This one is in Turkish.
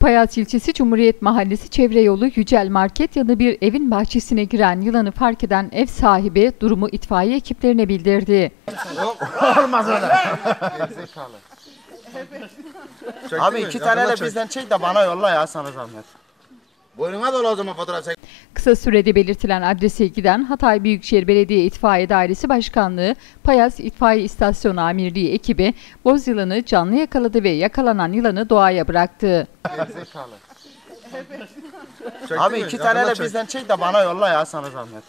Payas ilçesi Cumhuriyet Mahallesi Çevre Yolu Yücel Market yanı bir evin bahçesine giren yılanı fark eden ev sahibi durumu itfaiye ekiplerine bildirdi. Olmaz öyle. Abi 2 tane de bizden çek de bana yolla ya, sana zahmet. Boynuna dola o zaman fotoğraf çek. Kısa sürede belirtilen adrese giden Hatay Büyükşehir Belediye İtfaiye Dairesi Başkanlığı, Payas İtfaiye İstasyonu Amirliği ekibi boz yılanı canlı yakaladı ve yakalanan yılanı doğaya bıraktı. Abi 2 tane de bizden çek de bana yolla ya, sana zahmet.